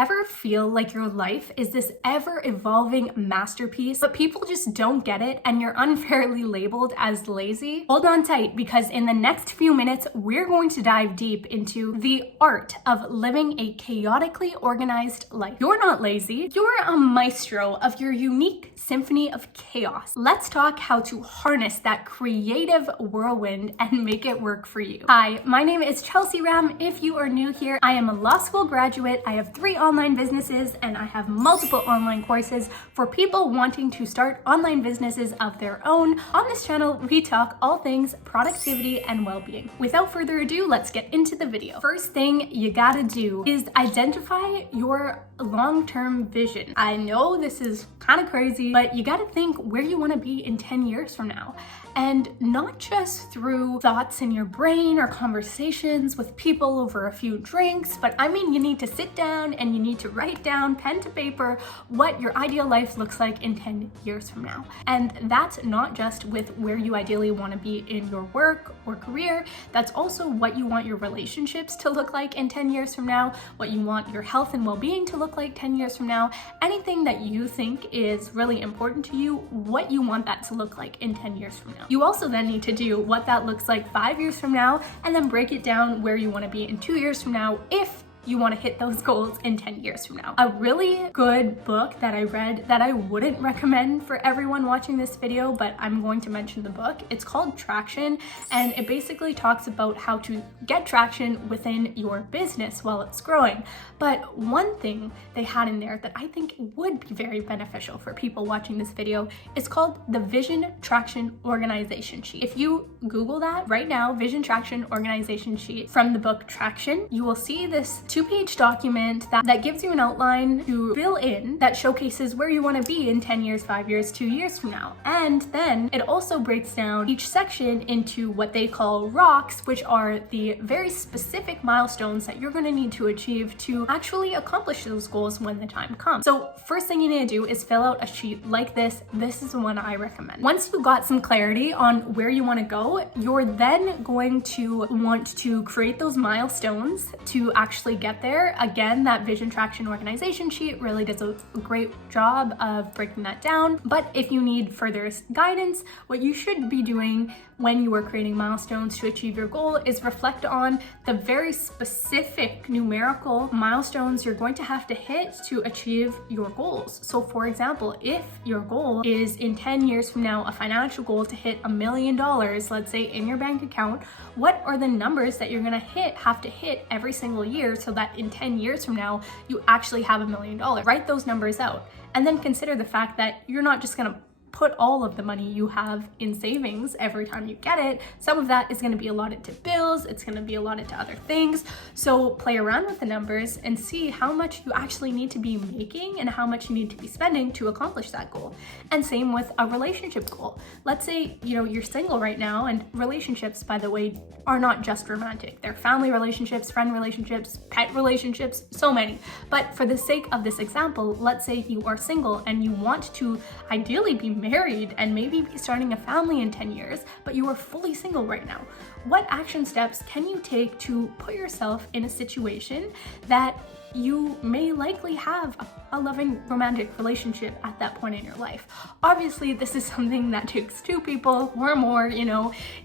ever feel like your life is this ever-evolving masterpiece, but people just don't get it and you're unfairly labeled as lazy? Hold on tight, because in the next few minutes, we're going to dive deep into the art of living a chaotically organized life. You're not lazy, you're a maestro of your unique symphony of chaos. Let's talk how to harness that creative whirlwind and make it work for you. Hi, my name is Chelsea Ram. If you are new here, I am a law school graduate. I have 3 online businesses and I have multiple online courses for people wanting to start online businesses of their own. On this channel, we talk all things productivity and well-being. Without further ado, let's get into the video. First thing you gotta do is identify your long-term vision. I know this is kind of crazy, but you gotta think where you wanna be in 10 years from now. And not just through thoughts in your brain or conversations with people over a few drinks, but I mean, you need to sit down and you need to write down pen to paper what your ideal life looks like in 10 years from now. And that's not just with where you ideally want to be in your work or career, that's also what you want your relationships to look like in 10 years from now, what you want your health and well-being to look like 10 years from now, anything that you think is really important to you, what you want that to look like in 10 years from now. You also then need to do what that looks like 5 years from now, and then break it down where you want to be in 2 years from now if you want to hit those goals in 10 years from now. A really good book that I read that I wouldn't recommend for everyone watching this video, but I'm going to mention the book. It's called Traction, and it basically talks about how to get traction within your business while it's growing. But one thing they had in there that I think would be very beneficial for people watching this video is called the Vision Traction Organization Sheet. If you Google that right now, Vision Traction Organization Sheet from the book Traction, you will see this 2-page document that gives you an outline to fill in that showcases where you want to be in 10 years, 5 years, 2 years from now. And then it also breaks down each section into what they call rocks, which are the very specific milestones that you're going to need to achieve to actually accomplish those goals when the time comes. So first thing you need to do is fill out a sheet like this. This is the one I recommend. Once you got some clarity on where you want to go, you're then going to want to create those milestones to actually get there. Again, that Vision Traction Organization Sheet really does a great job of breaking that down. But if you need further guidance, what you should be doing when you are creating milestones to achieve your goal is reflect on the very specific numerical milestones you're going to have to hit to achieve your goals. So for example, if your goal is in 10 years from now, a financial goal to hit $1 million, let's say, in your bank account, what are the numbers that you're gonna have to hit every single year so that in 10 years from now, you actually have $1 million? Write those numbers out. And then consider the fact that you're not just gonna put all of the money you have in savings every time you get it. Some of that is going to be allotted to bills, it's going to be allotted to other things. So play around with the numbers and see how much you actually need to be making and how much you need to be spending to accomplish that goal. And same with a relationship goal. Let's say, you're single right now, and relationships, by the way, are not just romantic. They're family relationships, friend relationships, pet relationships, so many. But for the sake of this example, let's say you are single and you want to ideally be married and maybe be starting a family in 10 years, but you are fully single right now. What action steps can you take to put yourself in a situation that you may likely have a loving romantic relationship at that point in your life? Obviously, this is something that takes 2 people or more,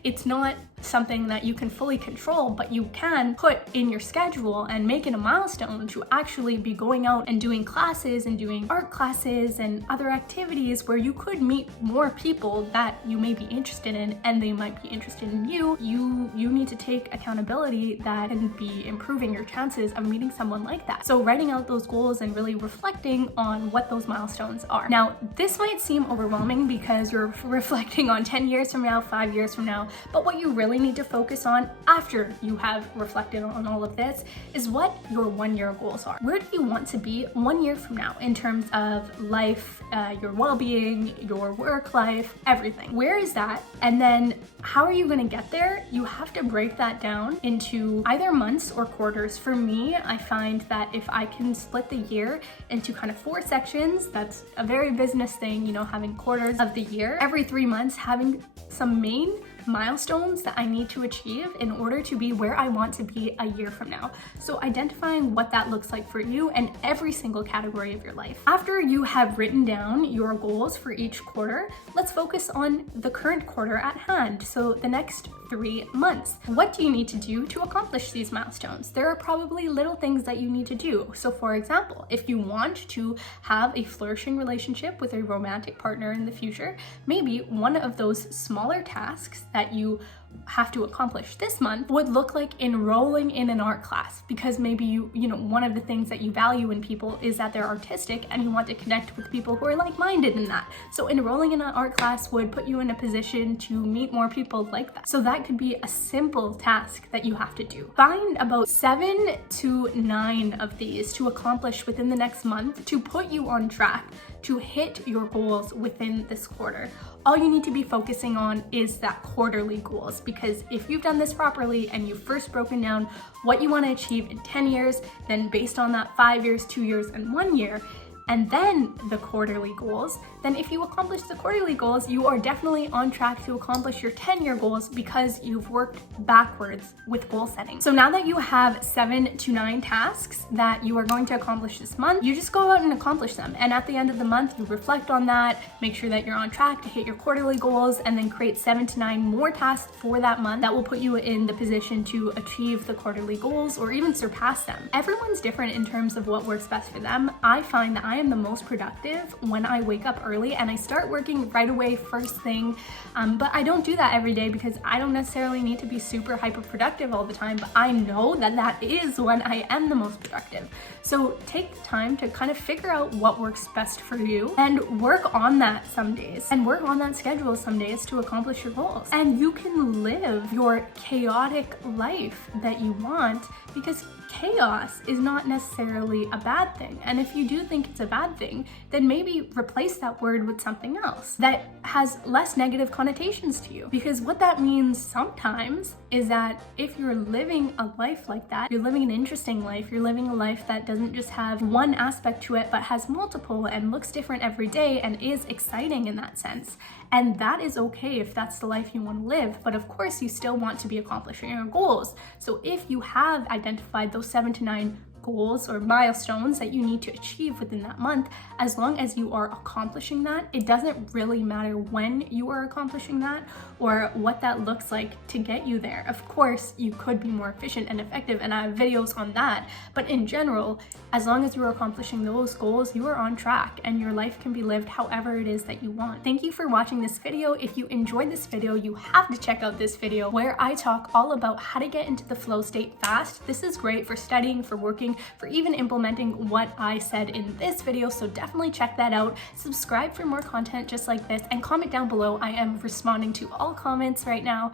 it's not something that you can fully control, but you can put in your schedule and make it a milestone to actually be going out and doing classes and doing art classes and other activities where you could meet more people that you may be interested in and they might be interested in you. You need to take accountability that can be improving your chances of meeting someone like that. So writing out those goals and really reflecting on what those milestones are. Now, this might seem overwhelming because you're reflecting on 10 years from now, 5 years from now, but what you really need to focus on after you have reflected on all of this is what your 1-year goals are. Where do you want to be 1 year from now in terms of life, your well-being, your work life, everything? Where is that? And then how are you going to get there? You have to break that down into either months or quarters. For me, I find that if I can split the year into kind of 4 sections, that's a very business thing, having quarters of the year, every 3 months, having some main milestones that I need to achieve in order to be where I want to be a year from now. So identifying what that looks like for you and every single category of your life. After you have written down your goals for each quarter, let's focus on the current quarter at hand. So the next 3 months. What do you need to do to accomplish these milestones? There are probably little things that you need to do. So for example, if you want to have a flourishing relationship with a romantic partner in the future, maybe one of those smaller tasks that you have to accomplish this month would look like enrolling in an art class, because maybe you know, one of the things that you value in people is that they're artistic and you want to connect with people who are like-minded in that. So enrolling in an art class would put you in a position to meet more people like that. So that could be a simple task that you have to do. Find about 7 to 9 of these to accomplish within the next month to put you on track to hit your goals within this quarter. All you need to be focusing on is that quarterly goals, because if you've done this properly and you've first broken down what you want to achieve in 10 years, then based on that 5 years, 2 years, and 1 year, and then the quarterly goals, then if you accomplish the quarterly goals, you are definitely on track to accomplish your 10-year goals because you've worked backwards with goal setting. So now that you have 7 to 9 tasks that you are going to accomplish this month, you just go out and accomplish them. And at the end of the month, you reflect on that, make sure that you're on track to hit your quarterly goals, and then create 7 to 9 more tasks for that month that will put you in the position to achieve the quarterly goals or even surpass them. Everyone's different in terms of what works best for them. I find that I am the most productive when I wake up early and I start working right away first thing, but I don't do that every day because I don't necessarily need to be super hyper productive all the time, but I know that that is when I am the most productive. So take time to kind of figure out what works best for you and work on that some days and work on that schedule some days to accomplish your goals. And you can live your chaotic life that you want, because chaos is not necessarily a bad thing. And if you do think it's a bad thing, then maybe replace that word with something else that has less negative connotations to you. Because what that means sometimes is that if you're living a life like that, you're living an interesting life, you're living a life that doesn't just have one aspect to it, but has multiple and looks different every day and is exciting in that sense. And that is okay if that's the life you want to live. But of course, you still want to be accomplishing your goals. So if you have identified those 7 to 9 goals or milestones that you need to achieve within that month, as long as you are accomplishing that, it doesn't really matter when you are accomplishing that or what that looks like to get you there. Of course, you could be more efficient and effective, and I have videos on that, but in general, as long as you are accomplishing those goals, you are on track and your life can be lived however it is that you want. Thank you for watching this video. If you enjoyed this video, you have to check out this video where I talk all about how to get into the flow state fast. This is great for studying, for working, for even implementing what I said in this video, so definitely check that out. Subscribe for more content just like this and comment down below. I am responding to all comments right now,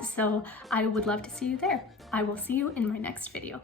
so I would love to see you there. I will see you in my next video.